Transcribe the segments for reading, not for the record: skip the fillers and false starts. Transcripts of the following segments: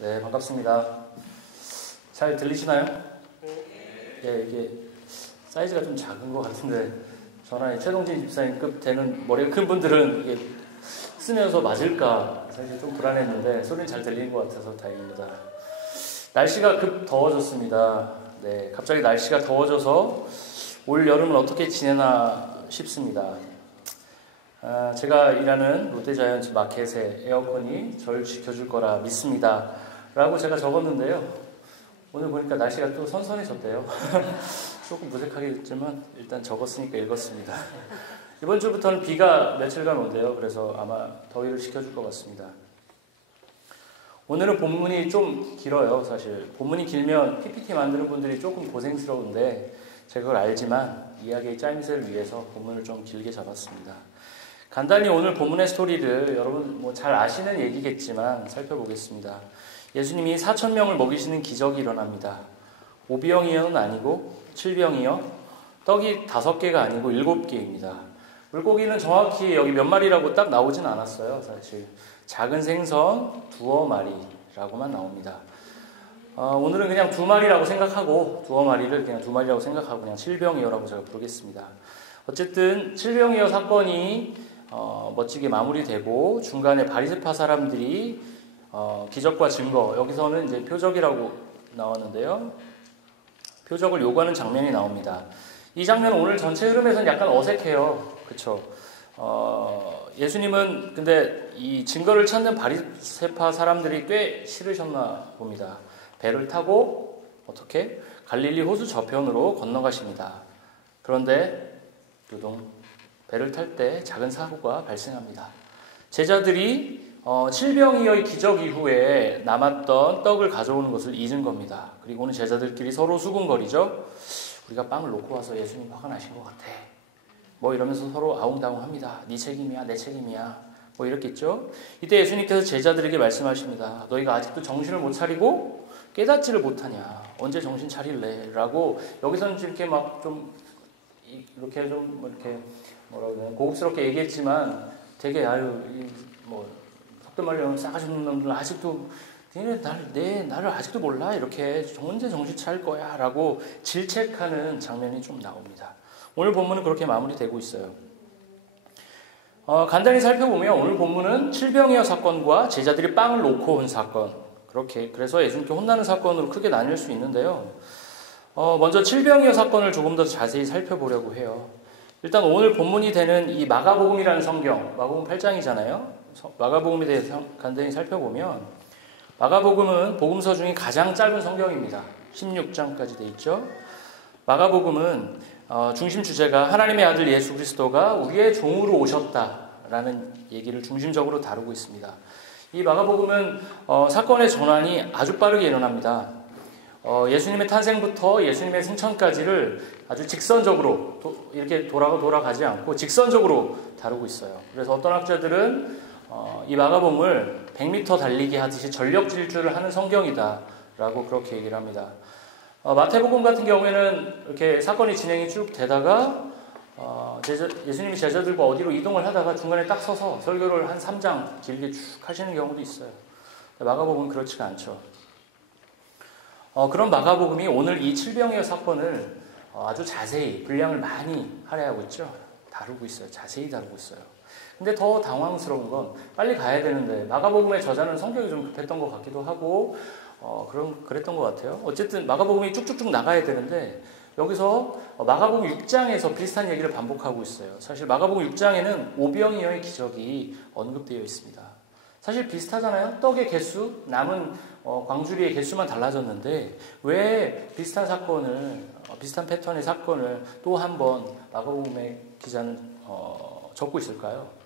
네, 반갑습니다. 잘 들리시나요? 예, 이게 사이즈가 좀 작은 것 같은데 저나 최동진 집사님급 되는 머리가 큰 분들은 이게 쓰면서 맞을까 사실 좀 불안했는데 소리는 잘 들리는 것 같아서 다행입니다. 날씨가 급 더워졌습니다. 네, 갑자기 날씨가 더워져서 올 여름은 어떻게 지내나 싶습니다. 제가 일하는 롯데자이언츠 마켓에 에어컨이 저를 지켜줄 거라 믿습니다 라고 제가 적었는데요, 오늘 보니까 날씨가 또 선선해졌대요. 조금 무색하겠지만 일단 적었으니까 읽었습니다. 이번 주부터는 비가 며칠간 온대요. 그래서 아마 더위를 식혀줄 것 같습니다. 오늘은 본문이 좀 길어요. 사실 본문이 길면 PPT 만드는 분들이 조금 고생스러운데 제가 그걸 알지만 이야기의 짜임새를 위해서 본문을 좀 길게 잡았습니다. 간단히 오늘 본문의 스토리를 여러분 잘 아시는 얘기겠지만 살펴보겠습니다. 예수님이 4,000명을 먹이시는 기적이 일어납니다. 5병이어는 아니고 7병이요, 떡이 5개가 아니고 7개입니다. 물고기는 정확히 여기 몇 마리라고 딱 나오진 않았어요. 사실 작은 생선 2마리라고만 나옵니다. 오늘은 그냥 2마리라고 생각하고 2마리를 그냥 2마리라고 생각하고 그냥 7병이요라고 제가 부르겠습니다. 어쨌든 7병이요 사건이 멋지게 마무리되고 중간에 바리새파 사람들이 기적과 증거, 여기서는 이제 표적이라고 나왔는데요, 표적을 요구하는 장면이 나옵니다. 이 장면은 오늘 전체 흐름에서는 약간 어색해요. 그렇죠? 예수님은 근데 이 증거를 찾는 바리새파 사람들이 꽤 싫으셨나 봅니다. 배를 타고 어떻게 갈릴리 호수 저편으로 건너가십니다. 그런데 유동 배를 탈 때 작은 사고가 발생합니다. 제자들이 7병이어의 기적 이후에 남았던 떡을 가져오는 것을 잊은 겁니다. 그리고는 제자들끼리 서로 수군거리죠. 우리가 빵을 놓고 와서 예수님 화가 나신 것 같아. 이러면서 서로 아웅다웅합니다. 네 책임이야, 내 책임이야. 이랬겠죠. 이때 예수님께서 제자들에게 말씀하십니다. 너희가 아직도 정신을 못 차리고 깨닫지를 못하냐. 언제 정신 차릴래? 라고 여기서는 이렇게 이렇게 고급스럽게 얘기했지만 되게 속된 말로 싸가지 없는 놈들 아직도 나를 아직도 몰라? 이렇게 언제 정신 차릴 거야? 라고 질책하는 장면이 좀 나옵니다. 오늘 본문은 그렇게 마무리되고 있어요. 간단히 살펴보면 오늘 본문은 7병이어 사건과 제자들이 빵을 놓고 온 사건, 그래서 예수님께 혼나는 사건으로 크게 나뉠 수 있는데요. 먼저 7병이어 사건을 조금 더 자세히 살펴보려고 해요. 일단 오늘 본문이 되는 이 마가복음이라는 성경, 마가복음 8장이잖아요. 마가복음에 대해서 간단히 살펴보면 마가복음은 복음서 중에 가장 짧은 성경입니다. 16장까지 돼 있죠. 마가복음은 중심 주제가 하나님의 아들 예수 그리스도가 우리의 종으로 오셨다라는 얘기를 중심적으로 다루고 있습니다. 이 마가복음은 사건의 전환이 아주 빠르게 일어납니다. 예수님의 탄생부터 예수님의 승천까지를 아주 직선적으로 이렇게 돌아가지 않고 직선적으로 다루고 있어요. 그래서 어떤 학자들은 이 마가복음을 100m 달리기 하듯이 전력 질주를 하는 성경이다 라고 그렇게 얘기를 합니다. 마태복음 같은 경우에는 이렇게 사건이 진행이 쭉 되다가 예수님이 제자들과 어디로 이동을 하다가 중간에 딱 서서 설교를 한 3장 길게 쭉 하시는 경우도 있어요. 마가복음은 그렇지가 않죠. 그런 마가복음이 오늘 이 7병이어 사건을 아주 자세히 분량을 많이 할애하고 있죠. 다루고 있어요. 자세히 다루고 있어요. 근데 더 당황스러운 건 빨리 가야 되는데 마가복음의 저자는 성격이 좀 급했던 것 같기도 하고 그랬던 것 같아요. 어쨌든 마가복음이 쭉쭉쭉 나가야 되는데 여기서 마가복음 6장에서 비슷한 얘기를 반복하고 있어요. 사실 마가복음 6장에는 5병이어의 기적이 언급되어 있습니다. 사실 비슷하잖아요. 떡의 개수, 남은 광주리의 개수만 달라졌는데 왜 비슷한 패턴의 사건을 또 한 번 마가복음의 기자는 적고 있을까요?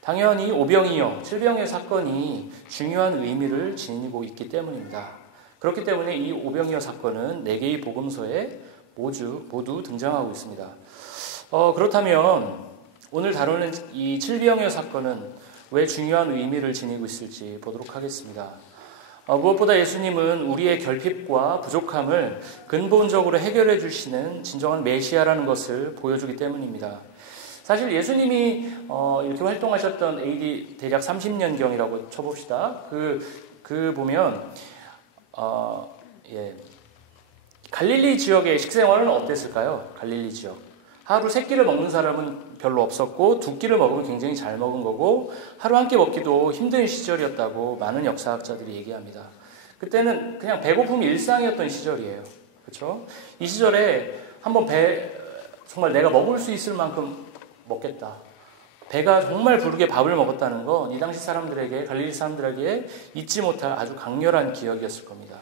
당연히 5병이요, 7병의 사건이 중요한 의미를 지니고 있기 때문입니다. 그렇기 때문에 이 5병이어 사건은 4개의 복음서에 모두 등장하고 있습니다. 그렇다면 오늘 다루는 이 7병이어 사건은 왜 중요한 의미를 지니고 있을지 보도록 하겠습니다. 무엇보다 예수님은 우리의 결핍과 부족함을 근본적으로 해결해 주시는 진정한 메시아라는 것을 보여주기 때문입니다. 사실 예수님이 이렇게 활동하셨던 AD 대략 30년경이라고 쳐봅시다. 그 보면 예. 갈릴리 지역의 식생활은 어땠을까요? 갈릴리 지역. 하루 3끼를 먹는 사람은 별로 없었고 2끼를 먹으면 굉장히 잘 먹은 거고 하루 한 끼 먹기도 힘든 시절이었다고 많은 역사학자들이 얘기합니다. 그때는 그냥 배고픔이 일상이었던 시절이에요. 그렇죠? 이 시절에 한번 정말 내가 먹을 수 있을 만큼 먹겠다. 배가 정말 부르게 밥을 먹었다는 건 이 당시 사람들에게, 갈릴리 사람들에게 잊지 못할 아주 강렬한 기억이었을 겁니다.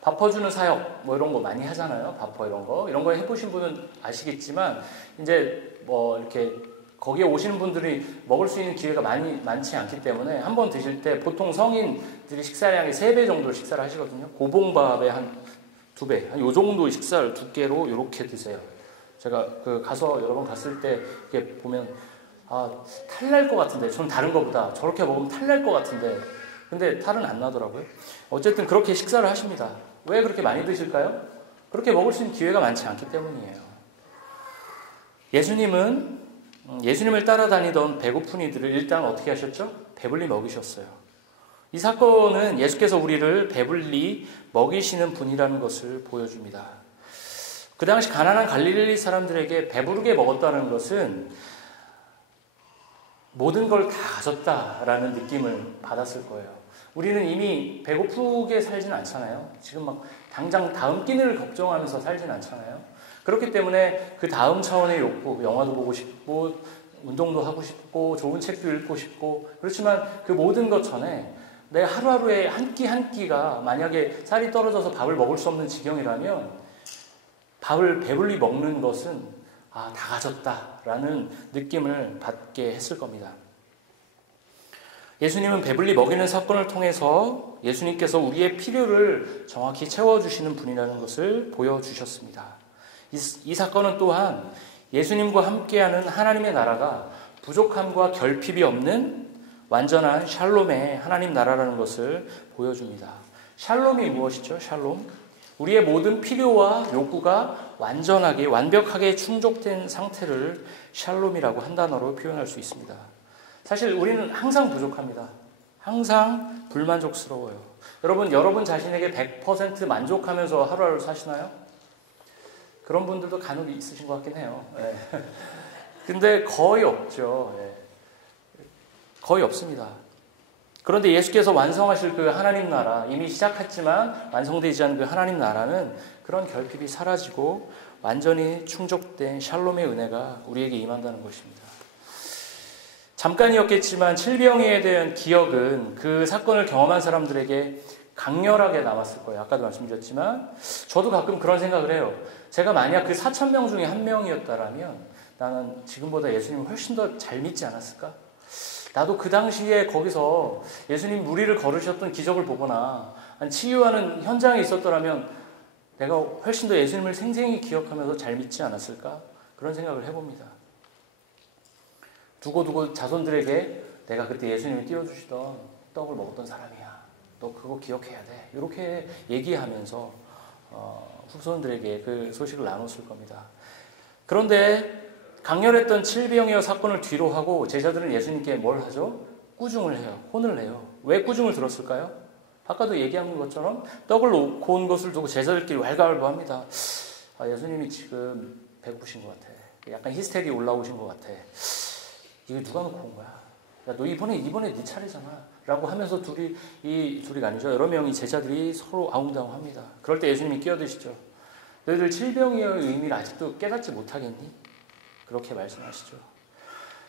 밥퍼주는 사역 뭐 이런 거 많이 하잖아요. 밥퍼 이런 거 해보신 분은 아시겠지만 이제 뭐 이렇게 거기에 오시는 분들이 먹을 수 있는 기회가 많지 않기 때문에 한 번 드실 때 보통 성인들이 식사량의 3배 정도 식사를 하시거든요. 고봉밥에 한 2배, 한 요 정도 식사를 두께로 이렇게 드세요. 제가 가서 여러 번 갔을 때 이렇게 보면 탈날 것 같은데, 전 다른 거보다 저렇게 먹으면 탈날 것 같은데, 근데 탈은 안 나더라고요. 어쨌든 그렇게 식사를 하십니다. 왜 그렇게 많이 드실까요? 그렇게 먹을 수 있는 기회가 많지 않기 때문이에요. 예수님을 따라다니던 배고픈 이들을 일단 어떻게 하셨죠? 배불리 먹이셨어요. 이 사건은 예수께서 우리를 배불리 먹이시는 분이라는 것을 보여줍니다. 그 당시 가난한 갈릴리 사람들에게 배부르게 먹었다는 것은 모든 걸 다 가졌다라는 느낌을 받았을 거예요. 우리는 이미 배고프게 살진 않잖아요. 지금 막 당장 다음 끼니를 걱정하면서 살진 않잖아요. 그렇기 때문에 그 다음 차원의 욕구, 영화도 보고 싶고 운동도 하고 싶고 좋은 책도 읽고 싶고, 그렇지만 그 모든 것 전에 내 하루하루의 한 끼 한 끼가 만약에 살이 떨어져서 밥을 먹을 수 없는 지경이라면 밥을 배불리 먹는 것은 다 가졌다라는 느낌을 받게 했을 겁니다. 예수님은 배불리 먹이는 사건을 통해서 예수님께서 우리의 필요를 정확히 채워주시는 분이라는 것을 보여주셨습니다. 이 사건은 또한 예수님과 함께하는 하나님의 나라가 부족함과 결핍이 없는 완전한 샬롬의 하나님 나라라는 것을 보여줍니다. 샬롬이 무엇이죠? 샬롬. 우리의 모든 필요와 욕구가 완전하게, 완벽하게 충족된 상태를 샬롬이라고 한 단어로 표현할 수 있습니다. 사실 우리는 항상 부족합니다. 항상 불만족스러워요. 여러분 자신에게 100% 만족하면서 하루하루 사시나요? 그런 분들도 간혹 있으신 것 같긴 해요. 네. 근데 거의 없죠. 네. 거의 없습니다. 그런데 예수께서 완성하실 그 하나님 나라, 이미 시작했지만 완성되지 않은 그 하나님 나라는 그런 결핍이 사라지고 완전히 충족된 샬롬의 은혜가 우리에게 임한다는 것입니다. 잠깐이었겠지만 칠병이에 대한 기억은 그 사건을 경험한 사람들에게 강렬하게 남았을 거예요. 아까도 말씀드렸지만 저도 가끔 그런 생각을 해요. 제가 만약 그 4,000명 중에 한 명이었다면 나는 지금보다 예수님을 훨씬 더 잘 믿지 않았을까? 나도 그 당시에 거기서 예수님 무리를 걸으셨던 기적을 보거나 치유하는 현장에 있었더라면 내가 훨씬 더 예수님을 생생히 기억하면서 잘 믿지 않았을까? 그런 생각을 해봅니다. 두고두고 자손들에게 내가 그때 예수님이 띄워주시던 떡을 먹었던 사람이야. 너 그거 기억해야 돼. 이렇게 얘기하면서 후손들에게 그 소식을 나눴을 겁니다. 그런데 강렬했던 칠병이어 사건을 뒤로 하고 제자들은 예수님께 뭘 하죠? 꾸중을 해요. 혼을 내요. 왜 꾸중을 들었을까요? 아까도 얘기한 것처럼 떡을 놓고 온 것을 두고 제자들끼리 왈가왈부합니다. 예수님이 지금 배고프신 것 같아. 약간 히스테리 올라오신 것 같아. 이거 누가 놓고 온 거야? 야, 너 이번에 네 차례잖아. 라고 하면서 둘이가 아니죠. 여러 명이 제자들이 서로 아웅다웅합니다. 그럴 때 예수님이 끼어드시죠. 너희들 칠병이어의 의미를 아직도 깨닫지 못하겠니? 그렇게 말씀하시죠.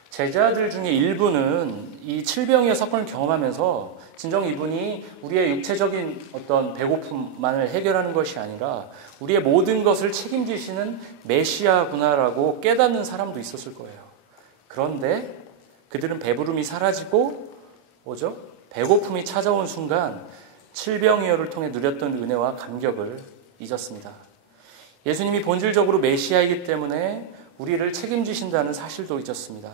제자들 중에 일부는 이 칠병이어 사건을 경험하면서 진정 이분이 우리의 육체적인 어떤 배고픔만을 해결하는 것이 아니라 우리의 모든 것을 책임지시는 메시아구나라고 깨닫는 사람도 있었을 거예요. 그런데 그들은 배부름이 사라지고 뭐죠? 배고픔이 찾아온 순간 칠병이어를 통해 누렸던 은혜와 감격을 잊었습니다. 예수님이 본질적으로 메시아이기 때문에 우리를 책임지신다는 사실도 잊었습니다.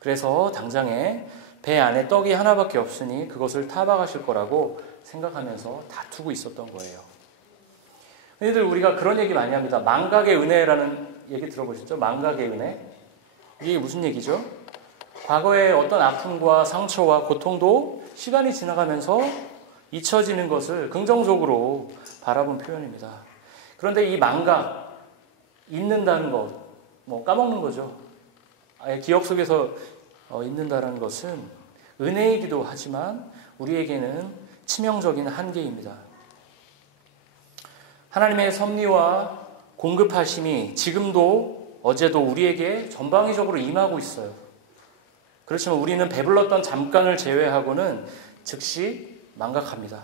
그래서 당장에 배 안에 떡이 하나밖에 없으니 그것을 타박하실 거라고 생각하면서 다투고 있었던 거예요. 흔히들 우리가 그런 얘기 많이 합니다. 망각의 은혜라는 얘기 들어보셨죠? 망각의 은혜. 이게 무슨 얘기죠? 과거의 어떤 아픔과 상처와 고통도 시간이 지나가면서 잊혀지는 것을 긍정적으로 바라본 표현입니다. 그런데 이 망각, 잊는다는 것, 까먹는 거죠. 아예 기억 속에서 잊는다는 것은 은혜이기도 하지만 우리에게는 치명적인 한계입니다. 하나님의 섭리와 공급하심이 지금도 어제도 우리에게 전방위적으로 임하고 있어요. 그렇지만 우리는 배불렀던 잠깐을 제외하고는 즉시 망각합니다.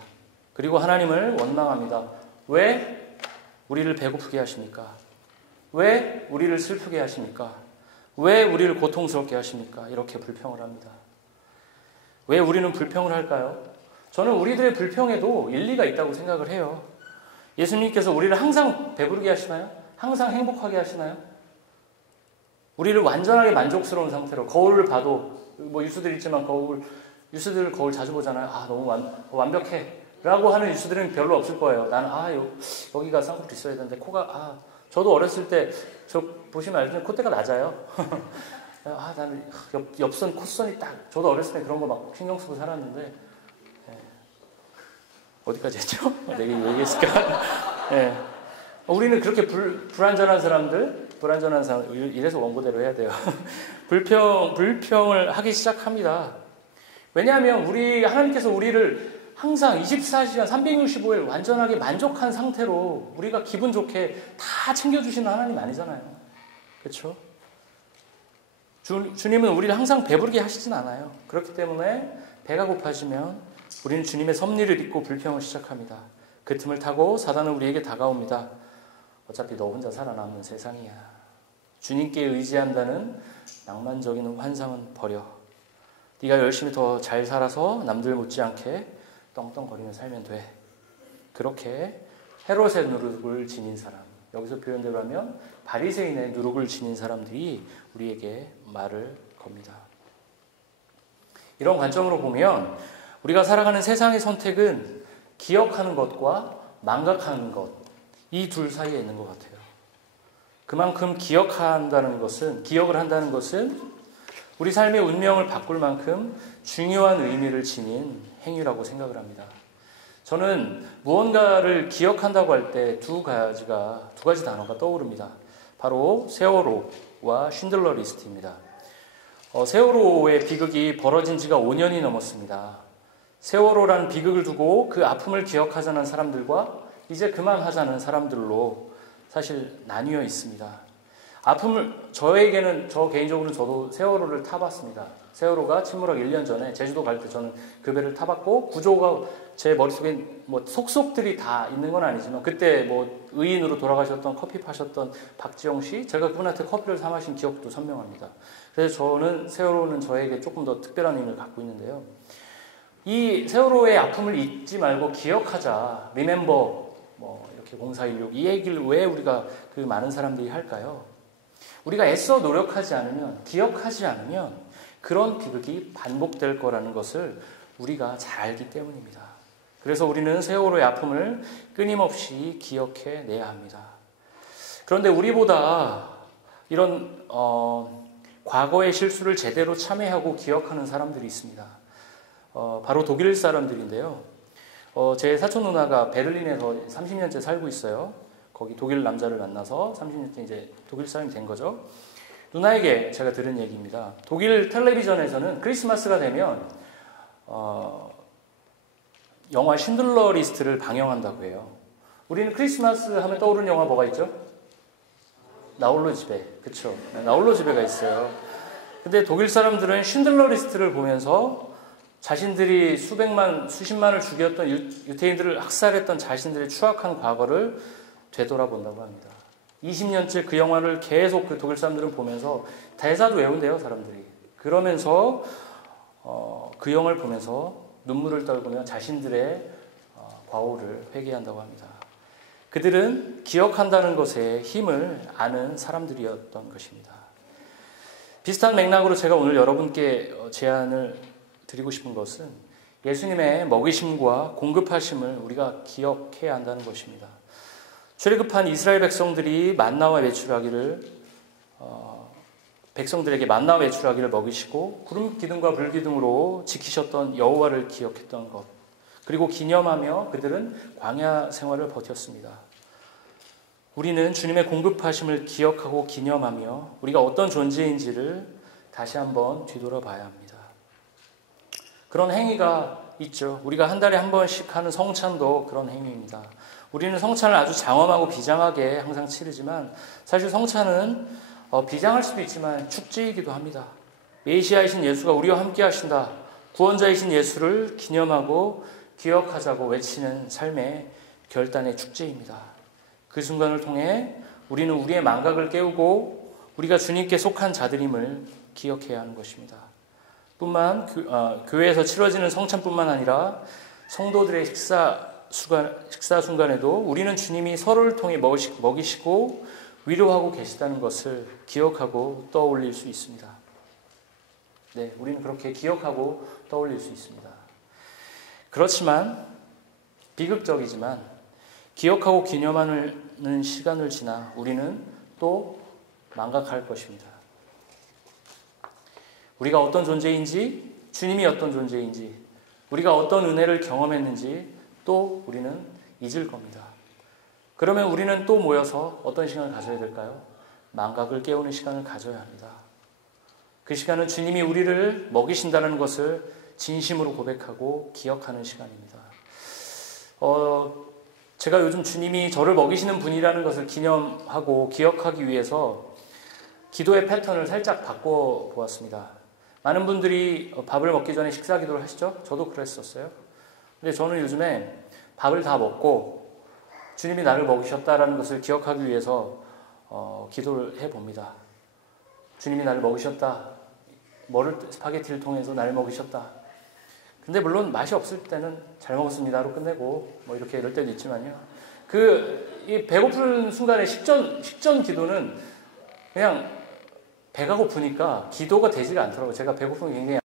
그리고 하나님을 원망합니다. 왜 우리를 배고프게 하십니까? 왜 우리를 슬프게 하십니까? 왜 우리를 고통스럽게 하십니까? 이렇게 불평을 합니다. 왜 우리는 불평을 할까요? 저는 우리들의 불평에도 일리가 있다고 생각을 해요. 예수님께서 우리를 항상 배부르게 하시나요? 항상 행복하게 하시나요? 우리를 완전하게 만족스러운 상태로 거울을 봐도 유수들 있지만 유수들 거울 자주 보잖아요. 너무 완벽해 라고 하는 유수들은 별로 없을 거예요. 나는 여기가 쌍꺼풀 있어야 되는데 코가 저도 어렸을 때 저 보시면 알지만 콧대가 낮아요. 나는 옆선 콧선이 딱 저도 어렸을 때 그런 거 막 신경 쓰고 살았는데 어디까지 했죠? 내가 얘기했을까? 네. 우리는 그렇게 불완전한 사람들 이래서 원고대로 해야 돼요. 불평을 하기 시작합니다. 왜냐하면 하나님께서 우리를 항상 24시간 365일 완전하게 만족한 상태로 우리가 기분 좋게 다 챙겨주시는 하나님 아니잖아요. 그렇죠? 주님은 우리를 항상 배부르게 하시진 않아요. 그렇기 때문에 배가 고파지면 우리는 주님의 섭리를 잊고 불평을 시작합니다. 그 틈을 타고 사단은 우리에게 다가옵니다. 어차피 너 혼자 살아남는 세상이야. 주님께 의지한다는 낭만적인 환상은 버려. 네가 열심히 더 잘 살아서 남들 못지않게 떵떵거리며 살면 돼. 그렇게 헤롯의 누룩을 지닌 사람, 여기서 표현대로 하면 바리새인의 누룩을 지닌 사람들이 우리에게 말을 겁니다. 이런 관점으로 보면 우리가 살아가는 세상의 선택은 기억하는 것과 망각하는 것, 이 둘 사이에 있는 것 같아요. 그만큼 기억을 한다는 것은 우리 삶의 운명을 바꿀 만큼 중요한 의미를 지닌 행위라고 생각을 합니다. 저는 무언가를 기억한다고 할 때 두 가지 단어가 떠오릅니다. 바로 세월호와 쉰들러 리스트입니다. 세월호의 비극이 벌어진 지가 5년이 넘었습니다. 세월호라는 비극을 두고 그 아픔을 기억하자는 사람들과 이제 그만하자는 사람들로 사실 나뉘어 있습니다. 저 개인적으로는 저도 세월호를 타봤습니다. 세월호가 침몰하기 1년 전에 제주도 갈 때 저는 그 배를 타봤고, 구조가 제 머릿속에 속속들이 다 있는 건 아니지만, 그때 의인으로 돌아가셨던 커피 파셨던 박지영 씨, 제가 그분한테 커피를 사 마신 기억도 선명합니다. 그래서 세월호는 저에게 조금 더 특별한 의미를 갖고 있는데요. 이 세월호의 아픔을 잊지 말고 기억하자, 리멤버, 이렇게 0416, 이 얘기를 왜 우리가 그 많은 사람들이 할까요? 우리가 애써 노력하지 않으면, 기억하지 않으면 그런 비극이 반복될 거라는 것을 우리가 잘 알기 때문입니다. 그래서 우리는 세월호의 아픔을 끊임없이 기억해내야 합니다. 그런데 우리보다 이런 과거의 실수를 제대로 참회하고 기억하는 사람들이 있습니다. 바로 독일 사람들인데요. 제 사촌 누나가 베를린에서 30년째 살고 있어요. 거기 독일 남자를 만나서 30년째 이제 독일 사람이 된 거죠. 누나에게 제가 들은 얘기입니다. 독일 텔레비전에서는 크리스마스가 되면 영화 쉰들러 리스트를 방영한다고 해요. 우리는 크리스마스 하면 떠오르는 영화 뭐가 있죠? 나홀로 집에. 그렇죠. 나홀로 집에가 있어요. 근데 독일 사람들은 쉰들러 리스트를 보면서 자신들이 수십만을 죽였던 유태인들을 학살했던 자신들의 추악한 과거를 되돌아본다고 합니다. 20년째 그 영화를 계속 그 독일 사람들은 보면서 대사도 외운대요, 사람들이. 그러면서 그 영화를 보면서 눈물을 떨구며 자신들의 과오를 회개한다고 합니다. 그들은 기억한다는 것의 힘을 아는 사람들이었던 것입니다. 비슷한 맥락으로 제가 오늘 여러분께 제안을 드리고 싶은 것은 예수님의 먹이심과 공급하심을 우리가 기억해야 한다는 것입니다. 출애굽한 이스라엘 백성들이 백성들에게 만나와 메추라기를 먹이시고 구름 기둥과 불 기둥으로 지키셨던 여호와를 기억했던 것, 그리고 기념하며 그들은 광야 생활을 버텼습니다. 우리는 주님의 공급하심을 기억하고 기념하며 우리가 어떤 존재인지를 다시 한번 뒤돌아봐야 합니다. 그런 행위가 있죠. 우리가 한 달에 한 번씩 하는 성찬도 그런 행위입니다. 우리는 성찬을 아주 장엄하고 비장하게 항상 치르지만 사실 성찬은 비장할 수도 있지만 축제이기도 합니다. 메시아이신 예수가 우리와 함께 하신다. 구원자이신 예수를 기념하고 기억하자고 외치는 삶의 결단의 축제입니다. 그 순간을 통해 우리는 우리의 망각을 깨우고 우리가 주님께 속한 자들임을 기억해야 하는 것입니다. 교회에서 치러지는 성찬뿐만 아니라 성도들의 식사 순간에도 우리는 주님이 서로를 통해 먹이시고 위로하고 계시다는 것을 기억하고 떠올릴 수 있습니다. 네, 우리는 그렇게 기억하고 떠올릴 수 있습니다. 그렇지만 비극적이지만 기억하고 기념하는 시간을 지나 우리는 또 망각할 것입니다. 우리가 어떤 존재인지, 주님이 어떤 존재인지, 우리가 어떤 은혜를 경험했는지 또 우리는 잊을 겁니다. 그러면 우리는 또 모여서 어떤 시간을 가져야 될까요? 망각을 깨우는 시간을 가져야 합니다. 그 시간은 주님이 우리를 먹이신다는 것을 진심으로 고백하고 기억하는 시간입니다. 제가 요즘 주님이 저를 먹이시는 분이라는 것을 기념하고 기억하기 위해서 기도의 패턴을 살짝 바꿔보았습니다. 많은 분들이 밥을 먹기 전에 식사 기도를 하시죠? 저도 그랬었어요. 근데 저는 요즘에 밥을 다 먹고 주님이 나를 먹이셨다라는 것을 기억하기 위해서 기도를 해봅니다. 주님이 나를 먹이셨다. 스파게티를 통해서 나를 먹이셨다. 근데 물론 맛이 없을 때는 잘 먹었습니다로 끝내고 이렇게 이럴 때도 있지만요. 이 배고픈 순간에 식전 기도는 그냥 배가 고프니까 기도가 되지가 않더라고요. 제가 배고프면 굉장히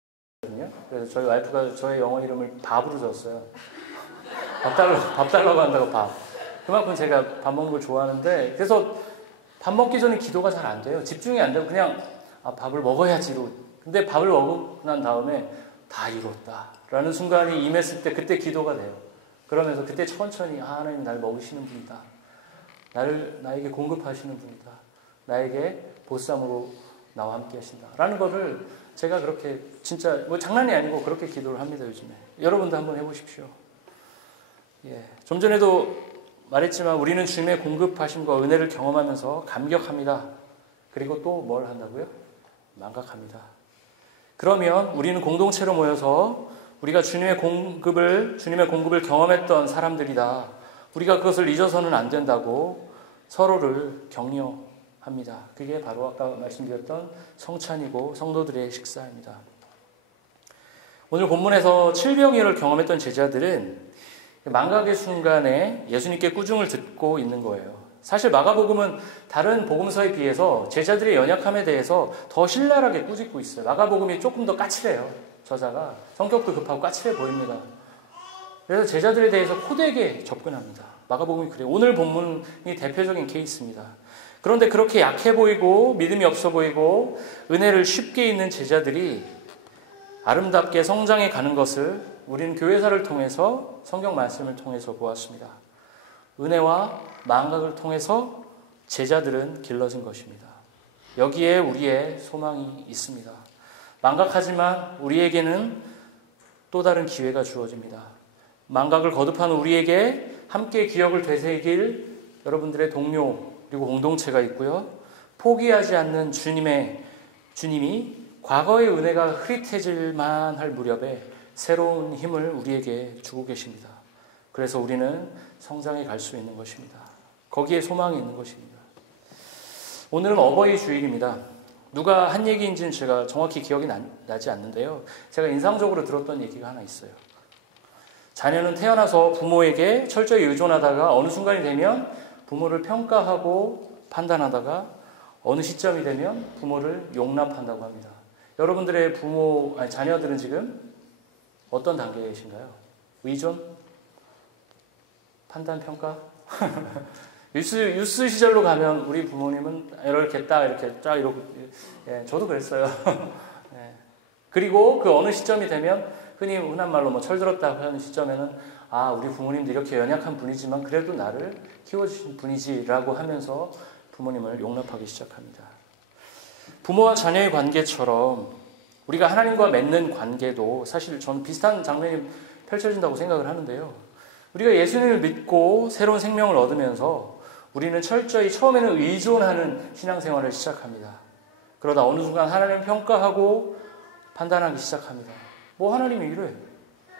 거든요. 그래서 저희 와이프가 저의 영어 이름을 밥으로 줬어요. 밥 달라고 한다고 밥. 그만큼 제가 밥 먹는 걸 좋아하는데 그래서 밥 먹기 전에 기도가 잘 안 돼요. 집중이 안 되고 그냥 밥을 먹어야지로. 근데 밥을 먹고 난 다음에 다 이뤘다 라는 순간이 임했을 때 그때 기도가 돼요. 그러면서 그때 천천히 하나님 나를 먹이시는 분이다. 나에게 공급하시는 분이다. 나에게 보쌈으로 나와 함께 하신다. 라는 거를 제가 그렇게 진짜 장난이 아니고 그렇게 기도를 합니다. 요즘에. 여러분도 한번 해보십시오. 좀 전에도 말했지만 우리는 주님의 공급하심과 은혜를 경험하면서 감격합니다. 그리고 또 뭘 한다고요? 망각합니다. 그러면 우리는 공동체로 모여서 우리가 주님의 공급을 경험했던 사람들이다. 우리가 그것을 잊어서는 안 된다고 서로를 격려합니다. 그게 바로 아까 말씀드렸던 성찬이고 성도들의 식사입니다. 오늘 본문에서 칠병이를 경험했던 제자들은 망각의 순간에 예수님께 꾸중을 듣고 있는 거예요. 사실 마가복음은 다른 복음서에 비해서 제자들의 연약함에 대해서 더 신랄하게 꾸짖고 있어요. 마가복음이 조금 더 까칠해요. 저자가 성격도 급하고 까칠해 보입니다. 그래서 제자들에 대해서 호되게 접근합니다. 마가복음이 그래요. 오늘 본문이 대표적인 케이스입니다. 그런데 그렇게 약해 보이고 믿음이 없어 보이고 은혜를 쉽게 잊는 제자들이 아름답게 성장해 가는 것을 우리는 교회사를 통해서 성경 말씀을 통해서 보았습니다. 은혜와 망각을 통해서 제자들은 길러진 것입니다. 여기에 우리의 소망이 있습니다. 망각하지만 우리에게는 또 다른 기회가 주어집니다. 망각을 거듭한 우리에게 함께 기억을 되새길 여러분들의 동료 그리고 공동체가 있고요. 포기하지 않는 주님이 과거의 은혜가 흐릿해질만 할 무렵에 새로운 힘을 우리에게 주고 계십니다. 그래서 우리는 성장해 갈 수 있는 것입니다. 거기에 소망이 있는 것입니다. 오늘은 어버이 주일입니다. 누가 한 얘기인지는 제가 정확히 기억이 나지 않는데요. 제가 인상적으로 들었던 얘기가 하나 있어요. 자녀는 태어나서 부모에게 철저히 의존하다가 어느 순간이 되면 부모를 평가하고 판단하다가 어느 시점이 되면 부모를 용납한다고 합니다. 여러분들의 자녀들은 지금 어떤 단계에 계신가요? 의존? 판단, 평가? 유스 시절로 가면 우리 부모님은 이렇게 쫙 이러고, 저도 그랬어요. 그리고 그 어느 시점이 되면 흔한 말로 뭐 철들었다 하는 시점에는 우리 부모님도 이렇게 연약한 분이지만 그래도 나를 키워주신 분이지라고 하면서 부모님을 용납하기 시작합니다. 부모와 자녀의 관계처럼 우리가 하나님과 맺는 관계도 사실 저는 비슷한 장면이 펼쳐진다고 생각을 하는데요. 우리가 예수님을 믿고 새로운 생명을 얻으면서 우리는 철저히 처음에는 의존하는 신앙생활을 시작합니다. 그러다 어느 순간 하나님을 평가하고 판단하기 시작합니다. 뭐 하나님이 이래?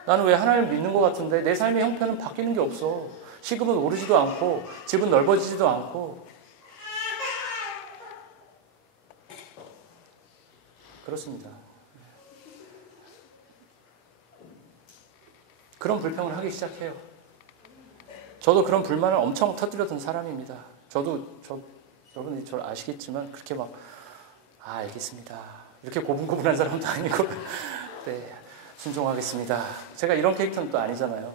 나는 왜 하나님을 믿는 것 같은데 내 삶의 형편은 바뀌는 게 없어. 시급은 오르지도 않고 집은 넓어지지도 않고. 그렇습니다. 그런 불평을 하기 시작해요. 저도 그런 불만을 엄청 터뜨렸던 사람입니다. 여러분들이 저를 아시겠지만 그렇게 막 알겠습니다. 이렇게 고분고분한 사람도 아니고 네, 순종하겠습니다. 제가 이런 캐릭터는 또 아니잖아요.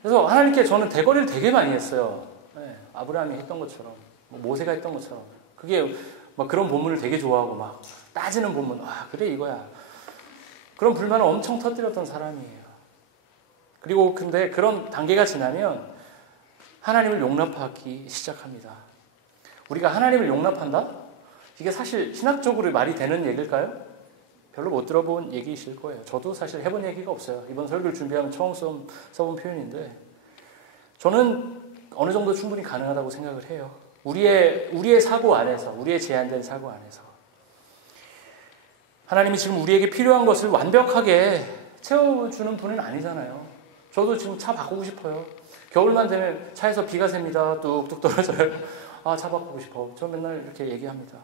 그래서 하나님께 저는 대거리를 되게 많이 했어요. 네, 아브라함이 했던 것처럼, 모세가 했던 것처럼. 그게 막 그런 본문을 되게 좋아하고 막 따지는 본문, 그래 이거야. 그런 불만을 엄청 터뜨렸던 사람이에요. 그리고 근데 그런 단계가 지나면 하나님을 용납하기 시작합니다. 우리가 하나님을 용납한다? 이게 사실 신학적으로 말이 되는 얘기일까요? 별로 못 들어본 얘기이실 거예요. 저도 사실 해본 얘기가 없어요. 이번 설교를 준비하면 처음 써본 표현인데 저는 어느 정도 충분히 가능하다고 생각을 해요. 우리의 사고 안에서, 우리의 제한된 사고 안에서 하나님이 지금 우리에게 필요한 것을 완벽하게 채워주는 분은 아니잖아요. 저도 지금 차 바꾸고 싶어요. 겨울만 되면 차에서 비가 셉니다. 뚝뚝 떨어져요. 차 바꾸고 싶어. 저 맨날 이렇게 얘기합니다.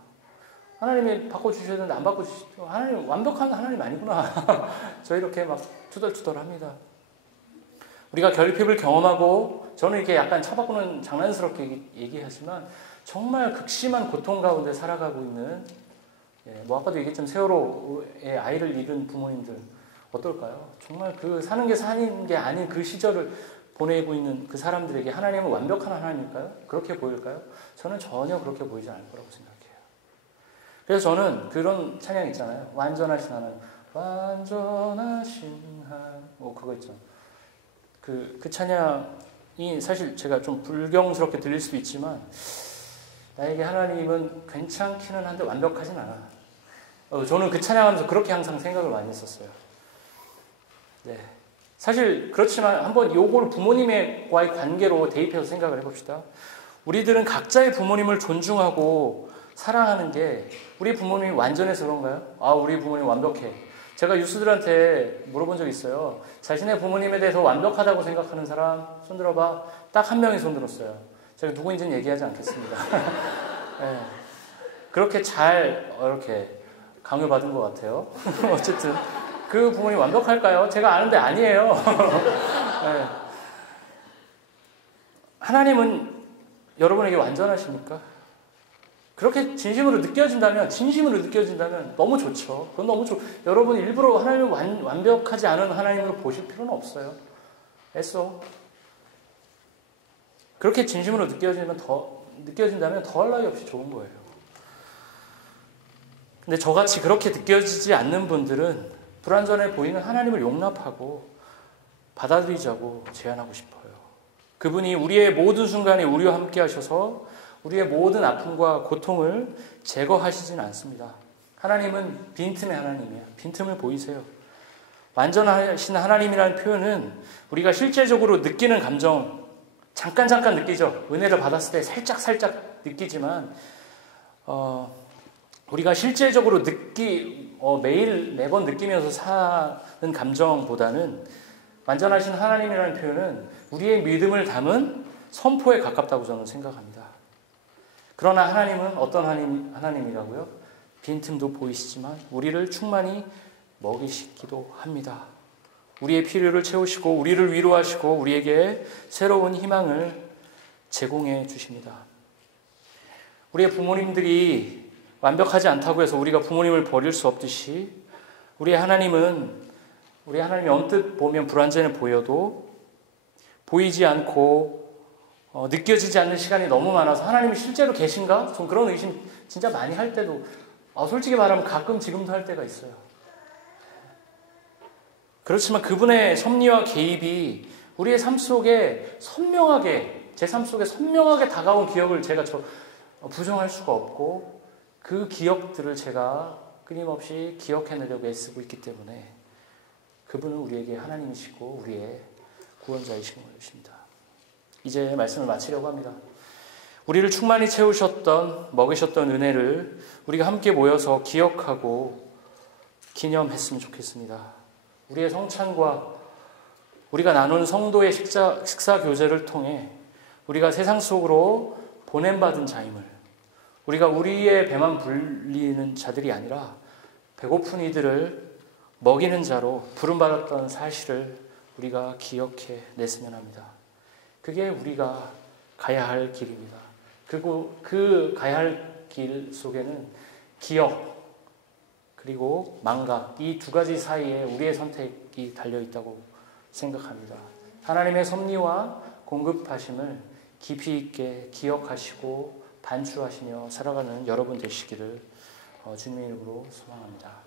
하나님이 바꿔주셔야 되는데 안 바꿔주시죠. 하나님 완벽한 하나님 아니구나. 저 이렇게 막 투덜투덜합니다. 우리가 결핍을 경험하고 저는 이렇게 약간 차 바꾸는 장난스럽게 얘기하지만 정말 극심한 고통 가운데 살아가고 있는 아까도 얘기했지만 세월호에 아이를 잃은 부모님들 어떨까요? 정말 그 사는 게 아닌 그 시절을 보내고 있는 그 사람들에게 하나님은 완벽한 하나님일까요? 그렇게 보일까요? 저는 전혀 그렇게 보이지 않을 거라고 생각해요. 그래서 저는 그런 찬양 있잖아요. 완전하신 하나님, 완전하신 하나님, 그거 있죠. 그 찬양이 사실 제가 좀 불경스럽게 들릴 수도 있지만 나에게 하나님은 괜찮기는 한데 완벽하진 않아. 저는 그 찬양하면서 그렇게 항상 생각을 많이 했었어요. 네. 사실 그렇지만 한번 요걸 부모님과의 관계로 대입해서 생각을 해봅시다. 우리들은 각자의 부모님을 존중하고 사랑하는 게 우리 부모님이 완전해서 그런가요? 우리 부모님 완벽해. 제가 유스들한테 물어본 적이 있어요. 자신의 부모님에 대해서 완벽하다고 생각하는 사람 손 들어봐. 딱 한 명이 손 들었어요. 제가 누구인지는 얘기하지 않겠습니다. 네. 그렇게 이렇게 강요받은 것 같아요. 어쨌든 그 부모님 완벽할까요? 제가 아는데 아니에요. 네. 하나님은 여러분에게 완전하십니까? 그렇게 진심으로 느껴진다면 너무 좋죠. 그건 너무 여러분 일부러 하나님을 완벽하지 않은 하나님으로 보실 필요는 없어요. 애써. 그렇게 진심으로 느껴진다면 더할 나위 없이 좋은 거예요. 근데 저같이 그렇게 느껴지지 않는 분들은 불완전해 보이는 하나님을 용납하고 받아들이자고 제안하고 싶어요. 그분이 우리의 모든 순간에 우리와 함께 하셔서 우리의 모든 아픔과 고통을 제거하시진 않습니다. 하나님은 빈틈의 하나님이에요. 빈틈을 보이세요. 완전하신 하나님이라는 표현은 우리가 실제적으로 느끼는 감정 잠깐 느끼죠. 은혜를 받았을 때 살짝 느끼지만 우리가 실제적으로 매번 느끼면서 사는 감정보다는 완전하신 하나님이라는 표현은 우리의 믿음을 담은 선포에 가깝다고 저는 생각합니다. 그러나 하나님은 어떤 하나님이라고요? 빈틈도 보이시지만 우리를 충만히 먹이시기도 합니다. 우리의 필요를 채우시고 우리를 위로하시고 우리에게 새로운 희망을 제공해 주십니다. 우리의 부모님들이 완벽하지 않다고 해서 우리가 부모님을 버릴 수 없듯이 우리 하나님이 언뜻 보면 불완전해 보여도 보이지 않고 느껴지지 않는 시간이 너무 많아서 하나님이 실제로 계신가? 전 그런 의심 진짜 많이 할 때도 솔직히 말하면 가끔 지금도 할 때가 있어요. 그렇지만 그분의 섭리와 개입이 우리의 삶 속에 선명하게, 제 삶 속에 선명하게 다가온 기억을 제가 부정할 수가 없고, 그 기억들을 제가 끊임없이 기억해내려고 애쓰고 있기 때문에 그분은 우리에게 하나님이시고 우리의 구원자이신 것입니다. 이제 말씀을 마치려고 합니다. 우리를 충만히 채우셨던, 먹이셨던 은혜를 우리가 함께 모여서 기억하고 기념했으면 좋겠습니다. 우리의 성찬과 우리가 나눈 성도의 식사 교제를 통해 우리가 세상 속으로 보냄받은 자임을, 우리가 우리의 배만 불리는 자들이 아니라 배고픈 이들을 먹이는 자로 부름받았던 사실을 우리가 기억해 냈으면 합니다. 그게 우리가 가야 할 길입니다. 그리고 그 가야 할 길 속에는 기억 그리고 망각, 이 두 가지 사이에 우리의 선택이 달려있다고 생각합니다. 하나님의 섭리와 공급하심을 깊이 있게 기억하시고 반추하시며 살아가는 여러분 되시기를 주님의 이름으로 소망합니다.